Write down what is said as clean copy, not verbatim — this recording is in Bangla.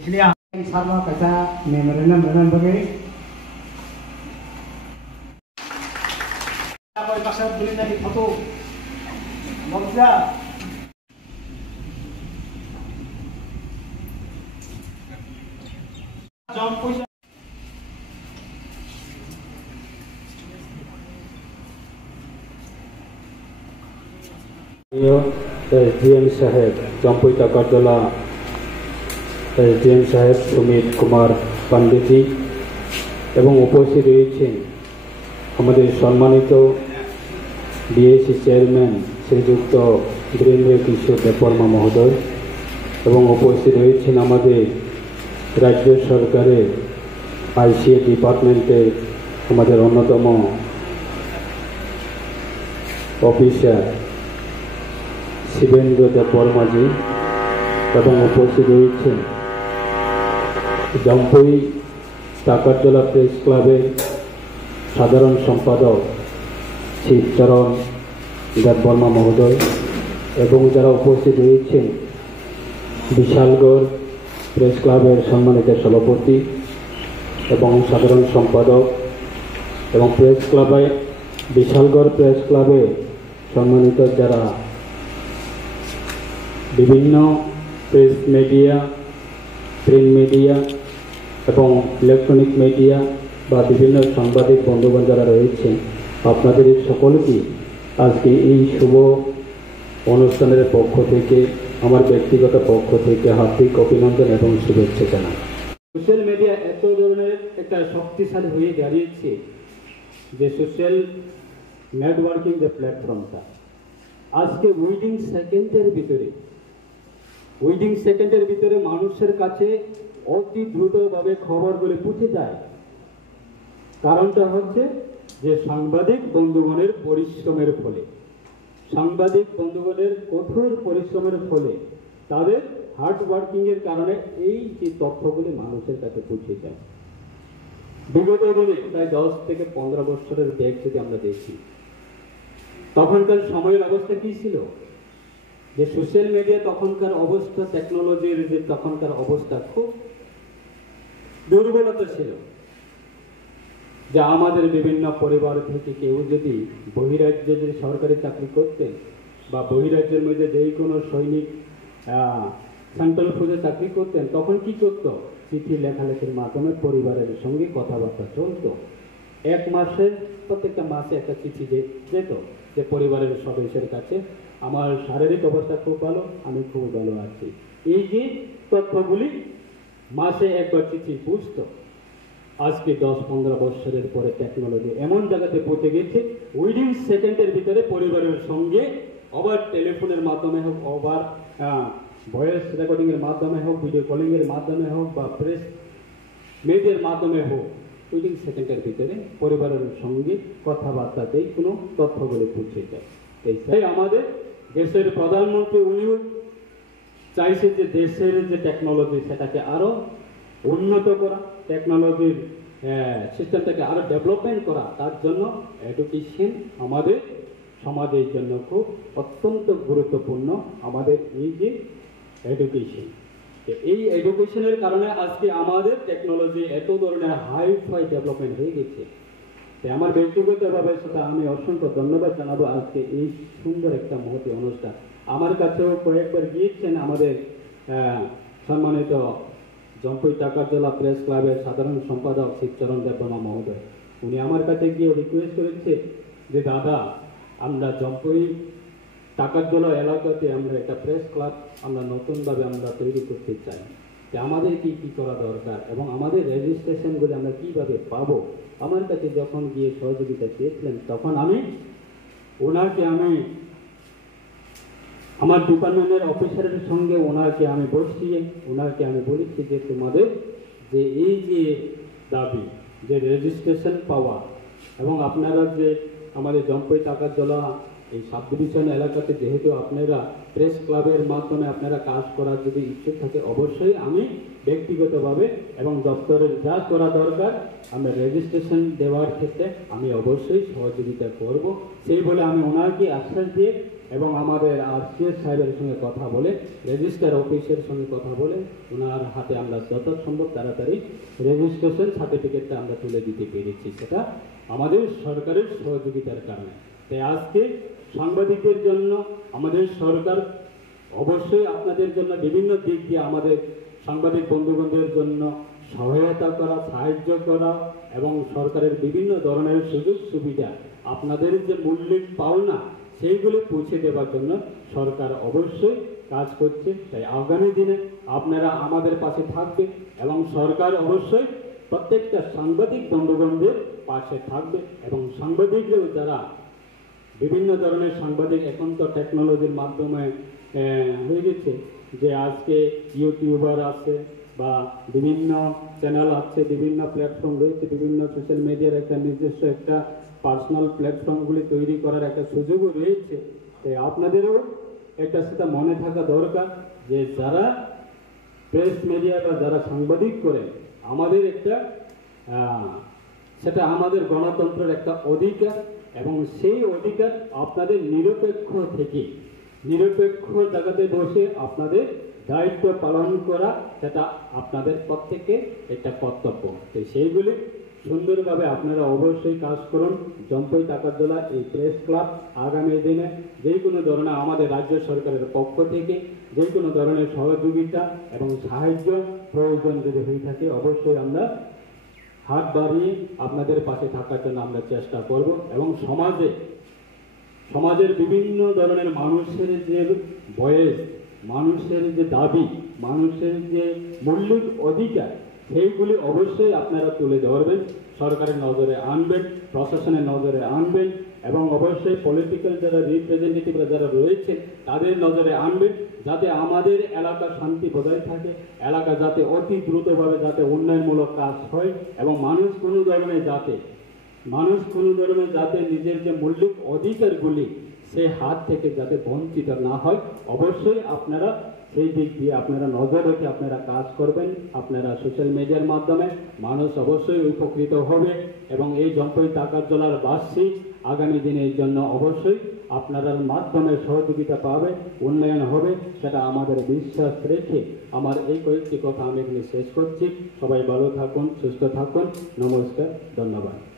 इसलिए sama kata memorandum bagi apa pasal beli dari foto Mokja jam puisa SDM साहेब जम्पुई टाकारजला एसडीएम साहेब सुमित कुमार पांडे जी एवं उपस्थित रয়েছেন আমাদের সম্মানিত ডিএসসি চেয়ারম্যান শ্রীযুক্ত বীরেন্দ্র কিশোর দেববর্মা মহোদয় এবং উপস্থিত রয়েছেন আমাদের রাজ্য সরকারের আইসিএ ডিপার্টমেন্টের আমাদের অন্যতম অফিসার শিবেন্দ্র দেববর্মা জি এবং উপস্থিত রয়েছেন জম্পুই টাকারজলা প্রেস ক্লাবের সাধারণ সম্পাদক শিবচরণ দেববর্মা মহোদয় এবং যারা উপস্থিত রয়েছেন বিশালগড় প্রেস ক্লাবের সম্মানিত সভাপতি এবং সাধারণ সম্পাদক এবং প্রেস ক্লাবে বিশালগড় প্রেস ক্লাবে সম্মানিত যারা বিভিন্ন প্রেস মিডিয়া প্রিন্ট মিডিয়া এবং ইলেকট্রনিক মিডিয়া বা বিভিন্ন সাংবাদিক বন্ধুগণ যারা রয়েছেন আপনাদের সকলকে আজকে এই শুভ অনুষ্ঠানের পক্ষ থেকে আমার ব্যক্তিগত পক্ষ থেকে হার্দিক অভিনন্দন এবং শুভেচ্ছা জানাই। সোশ্যাল মিডিয়া এত ধরনের একটা শক্তিশালী হয়ে দাঁড়িয়েছে যে সোশ্যাল নেটওয়ার্কিং যে প্ল্যাটফর্মটা আজকে উইদিন সেকেন্ডের ভিতরে মানুষের কাছে অতি দ্রুতভাবে খবরগুলি পৌঁছে যায়। কারণটা হচ্ছে যে সাংবাদিক বন্ধুগণের পরিশ্রমের ফলে, সাংবাদিক বন্ধুগণের কঠোর পরিশ্রমের ফলে তাদের হার্ড ওয়ার্কিংয়ের কারণে এই যে তথ্যগুলি মানুষের কাছে পৌঁছে যায়। বিগত দিনে প্রায় 10 থেকে 15 বছরের ব্যাগ যদি আমরা দেখি তখনকার সময়ের অবস্থা কি ছিল, যে সোশ্যাল মিডিয়া তখনকার অবস্থা, টেকনোলজির যে তখনকার অবস্থা খুব দুর্বলতা ছিল। যা আমাদের বিভিন্ন পরিবার থেকে কেউ যদি বহিরাজ্যে যদি সরকারি চাকরি করতেন বা বহিরাজ্যের মধ্যে যেই কোনো সৈনিক সেন্ট্রাল ফোর্সে চাকরি করতেন তখন কি করত, চিঠি লেখালেখির মাধ্যমে পরিবারের সঙ্গে কথাবার্তা চলত। এক মাসের প্রত্যেকটা মাসে একটা চিঠি যেত যে পরিবারের সদস্যের কাছে আমার শারীরিক অবস্থা খুব ভালো, আমি খুব ভালো আছি। এই যে তথ্যগুলি মাসে একবার চিঠি বুঝত। আজকে 10-15 বছরের পরে টেকনোলজি এমন জায়গাতে পৌঁছে গেছে উইদিন সেকেন্ডের ভিতরে পরিবারের সঙ্গে আবার টেলিফোনের মাধ্যমে হোক, আবার ভয়েস রেকর্ডিংয়ের মাধ্যমে হোক, ভিডিও কলিংয়ের মাধ্যমে হোক বা প্রেস মিডিয়ার মাধ্যমে হোক, উইদিন সেকেন্ডের ভিতরে পরিবারের সঙ্গে কথাবার্তাতেই কোনো তথ্যগুলি পৌঁছে যায়। তাই আমাদের দেশের প্রধানমন্ত্রী উনিও চাইছে যে দেশের যে টেকনোলজি সেটাকে আরো উন্নত করা, টেকনোলজির সিস্টেমটাকে আরো ডেভেলপমেন্ট করা। তার জন্য এডুকেশন আমাদের সমাজের জন্য খুব অত্যন্ত গুরুত্বপূর্ণ। আমাদের এই যে এডুকেশন, এই এডুকেশনের কারণে আজকে আমাদের টেকনোলজি এত ধরনের হাই-ফাই ডেভেলপমেন্ট হয়ে গেছে। তাই আমার ব্যক্তিগতভাবে সেটা আমি অসংখ্য ধন্যবাদ জানাবো আজকে এই সুন্দর একটা মহতি অনুষ্ঠান। আমার কাছেও কয়েকবার গিয়েছেন আমাদের সম্মানিত জম্পুই টাকারজলা প্রেস ক্লাবের সাধারণ সম্পাদক শিবচরণ দেববর্মা মহোদয়। উনি আমার কাছে গিয়ে রিকোয়েস্ট করেছে যে দাদা, আমরা জম্পুই টাকারজলা এলাকাতে আমরা একটা প্রেস ক্লাব আমরা নতুনভাবে আমরা তৈরি করতে চাই, যে আমাদের কি কি করা দরকার এবং আমাদের রেজিস্ট্রেশনগুলি আমরা কিভাবে পাবো। আমার কাছে যখন গিয়ে সহযোগিতা চেয়েছিলেন তখন আমি আমার ডিপার্টমেন্টের অফিসারের সঙ্গে ওনাকে আমি বসিয়ে ওনাকে আমি বলেছি যে তোমাদের যে এই যে দাবি যে রেজিস্ট্রেশন পাওয়া এবং আপনারা যে আমাদের জম্পুই টাকারজলা এই সাব ডিভিশন এলাকাতে যেহেতু আপনারা প্রেস ক্লাবের মাধ্যমে আপনারা কাজ করার যদি ইচ্ছুক থাকে, অবশ্যই আমি ব্যক্তিগতভাবে এবং দপ্তরের যা করা দরকার আমরা রেজিস্ট্রেশন দেওয়ার ক্ষেত্রে আমি অবশ্যই সহযোগিতা করব, সেই বলে আমি ওনাকে আশ্বাস দিয়ে এবং আমাদের আরসিএস সাহেবের সঙ্গে কথা বলে, রেজিস্ট্রার অফিসের সঙ্গে কথা বলে ওনার হাতে আমরা যথাসম্ভব তাড়াতাড়ি রেজিস্ট্রেশন সার্টিফিকেটটা আমরা তুলে দিতে পেরেছি, সেটা আমাদের সরকারের সহযোগিতার কারণে। তাই আজকে সাংবাদিকদের জন্য আমাদের সরকার অবশ্যই আপনাদের জন্য বিভিন্ন দিক দিয়ে আমাদের সাংবাদিক বন্ধুগণদের জন্য সহায়তা করা, সাহায্য করা এবং সরকারের বিভিন্ন ধরনের সুযোগ সুবিধা আপনাদের যে মূল্যের পাওনা সেইগুলো পৌঁছে দেওয়ার জন্য সরকার অবশ্যই কাজ করছে। তাই আগামী দিনে আপনারা আমাদের পাশে থাকবে এবং সরকার অবশ্যই প্রত্যেকটা সাংবাদিক বন্ধুগণদের পাশে থাকবে এবং সাংবাদিকরাও যারা বিভিন্ন ধরনের সাংবাদিক এখন তো টেকনোলজির মাধ্যমে হয়ে গেছে যে আজকে ইউটিউবার আছে বা বিভিন্ন চ্যানেল আছে, বিভিন্ন প্ল্যাটফর্ম রয়েছে, বিভিন্ন সোশ্যাল মিডিয়ার একটা নিজস্ব একটা পার্সোনাল প্ল্যাটফর্মগুলি তৈরি করার একটা সুযোগও রয়েছে। তাই আপনাদেরও একটা সেটা মনে থাকা দরকার যে যারা প্রেস মিডিয়া বা যারা সাংবাদিক করে আমাদের একটা সেটা আমাদের গণতন্ত্রের একটা অধিকার এবং সেই অধিকার আপনাদের নিরপেক্ষ থেকে নিরপেক্ষ জায়গাতে বসে আপনাদের দায়িত্ব পালন করা সেটা আপনাদের প্রত্যেকের একটা কর্তব্য। তো সেইগুলি সুন্দরভাবে আপনারা অবশ্যই কাজ করুন। জম্পই টাকারজলা এই প্রেস ক্লাব আগামী দিনে যে কোনো ধরনের আমাদের রাজ্য সরকারের পক্ষ থেকে যে কোনো ধরনের সহযোগিতা এবং সাহায্য প্রয়োজন যদি হয়ে থাকে অবশ্যই আমরা হাত বাড়িয়ে আপনাদের পাশে থাকার জন্য আমরা চেষ্টা করব এবং সমাজের বিভিন্ন ধরনের মানুষের যে বয়স, মানুষের যে দাবি, মানুষের যে মৌলিক অধিকার সেইগুলি অবশ্যই আপনারা তুলে ধরবেন, সরকারের নজরে আনবেন, প্রশাসনের নজরে আনবেন এবং অবশ্যই পলিটিক্যাল যারা রিপ্রেজেন্টেটিভরা যারা রয়েছে তাদের নজরে আনবেন, যাতে আমাদের এলাকা শান্তি বজায় থাকে, এলাকা যাতে অতি দ্রুতভাবে যাতে উন্নয়নমূলক কাজ হয় এবং মানুষ কোনো ধরনের যাতে নিজের যে মৌলিক অধিকারগুলি সে হাত থেকে যাতে বঞ্চিত না হয়। অবশ্যই আপনারা সেই দিক দিয়ে আপনারা নজর রেখে আপনারা কাজ করবেন। আপনারা সোশ্যাল মিডিয়ার মাধ্যমে মানুষ অবশ্যই উপকৃত হবে এবং এই জম্পই টাকারজলার বার্ষিক আগামী দিনের জন্য অবশ্যই আপনাদের মাধ্যমে সহযোগিতা পাবে, উন্নয়ন হবে, সেটা আমাদের বিশ্বাস রেখে আমার এই কয়েকটি কথা আমি এখানে শেষ করছি। সবাই ভালো থাকুন, সুস্থ থাকুন, নমস্কার, ধন্যবাদ।